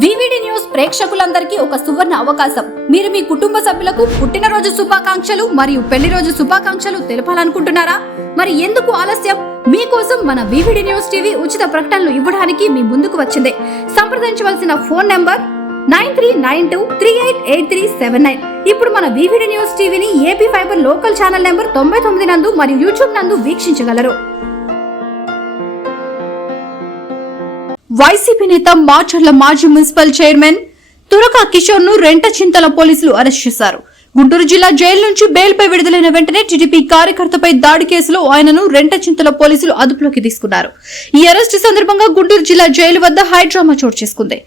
VVD news ప్రేక్షకులందరికీ ఒక సువర్ణ అవకాశం. మీరు మీ కుటుంబ సభ్యులకు పుట్టినరోజు శుభాకాంక్షలు మరియు పెళ్లి రోజు శుభాకాంక్షలు తెలపాలనుకుంటున్నారా? మరి ఎందుకు ఆలస్యం? మీకోసం మన వివిడి న్యూస్ టీవీ ఉచిత ప్రకటనలు ఇవ్వడానికి మీ ముందుకు వచ్చింది. సంప్రదించవలసిన ఫోన్ నంబర్ 9392388379. ఇప్పుడు మన వివిడి న్యూస్ టీవీని AP fibre local channel number 99 నందు మరియు యూట్యూబ్ నందు వీక్షించగలరు. వైసీపీ నేత మాచర్ల మాజీ మున్సిపల్ చైర్మన్ తురక కిషోర్ ను రెంటచింతల పోలీసులు అరెస్ట్ చేశారు. గుంటూరు జిల్లా జైలు నుంచి బెయిల్పై విడుదలైన వెంటనే టీడీపీ కార్యకర్తపై దాడి కేసులో ఆయనను రెంటచింతల పోలీసులు అదుపులోకి తీసుకున్నారు. ఈ అరెస్టు సందర్భంగా గుంటూరు జిల్లా జైలు వద్ద హైడ్రామా చోటు చేసుకుంది.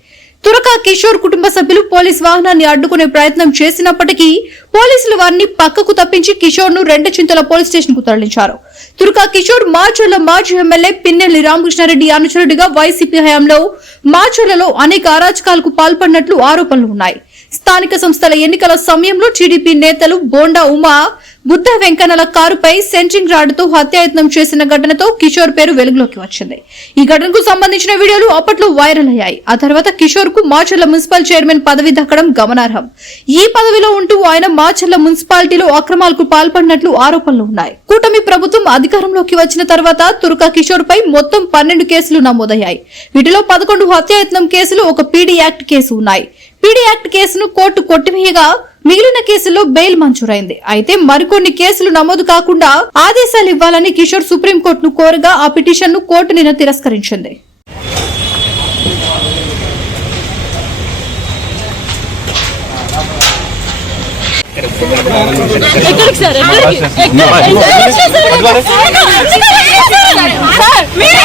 తురక కిషోర్ కుటుంబ సభ్యులు పోలీస్ వాహనాన్ని అడ్డుకునే ప్రయత్నం చేసినప్పటికీ పోలీసులు వారిని పక్కకు తప్పించి కిషోర్ ను రెంటచింతల పోలీస్ స్టేషన్ కు తరలించారు. తురక కిషోర్ మాచర్ల మాజీ ఎమ్మెల్యే పిన్నెల్లి రామకృష్ణారెడ్డి అనుచరుడిగా వైసీపీ హయాంలో మాచర్లలో అనేక అరాచకాలకు పాల్పడినట్లు ఆరోపణలు ఉన్నాయి. స్థానిక సంస్థల ఎన్నికల సమయంలో టీడీపీ నేతలు బోండా ఉమా, బుద్ధ వెంకన్నల కారుపై సెంట్రింగ్ రాడ్తో హత్యాయత్నం చేసిన ఘటనతో కిషోర్ పేరు వెలుగులోకి వచ్చింది. ఈ ఘటనకు సంబంధించిన వీడియోలు అప్పట్లో వైరల్ అయ్యాయి. ఆ తర్వాత కిషోర్ కు మాచర్ల మున్సిపల్ చైర్మన్ పదవి దక్కడం గమనార్హం. ఈ పదవిలో ఉంటూ ఆయన మాచర్ల మున్సిపాలిటీలో అక్రమాలకు పాల్పడినట్లు ఆరోపణలు ఉన్నాయి. కూటమి ప్రభుత్వం అధికారంలోకి వచ్చిన తర్వాత తురక కిషోర్ పై మొత్తం 12 కేసులు నమోదయ్యాయి. వీటిలో 11 హత్యాయత్నం కేసులు, ఒక పీడీ యాక్ట్ కేసు ఉన్నాయి. పీడీ యాక్ట్ కేసును కోర్టు కొట్టివేయగా మిగిలిన కేసుల్లో బెయిల్ మంజూరైంది. అయితే మరికొన్ని కేసులు నమోదు కాకుండా ఆదేశాలు ఇవ్వాలని కిషోర్ సుప్రీంకోర్టును కోరగా ఆ పిటిషన్ ను కోర్టు నిన్న తిరస్కరించింది. కూర్చోమా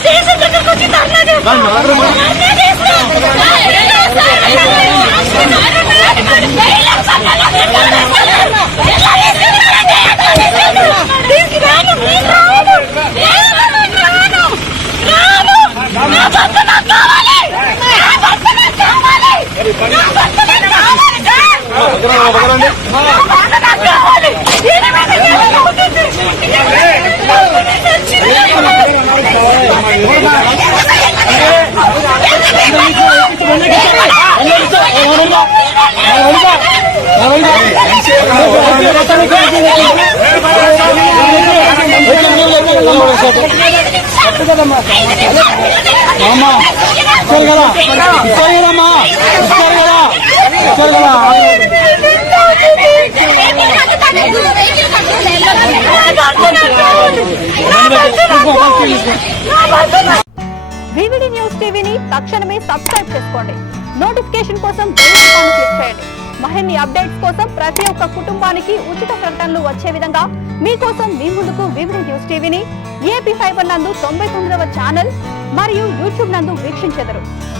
స్టేషన్ దగ్గరకు వచ్చి వివిడి న్యూస్ టీవీని తక్షణమే సబ్స్క్రైబ్ చేసుకోండి. నోటిఫికేషన్ కోసం బెల్ ఐకాన్ క్లిక్ చేయండి. మరిన్ని అప్డేట్స్ కోసం ప్రతి ఒక్క కుటుంబానికి ఉచిత ప్రకటనలు వచ్చే విధంగా మీకోసం మీ ముందుకు వివిడి న్యూస్ టీవీని ఏపీ ఫైబర్ నందు 99వ ఛానల్ మరియు యూట్యూబ్ నందు వీక్షించెదరు.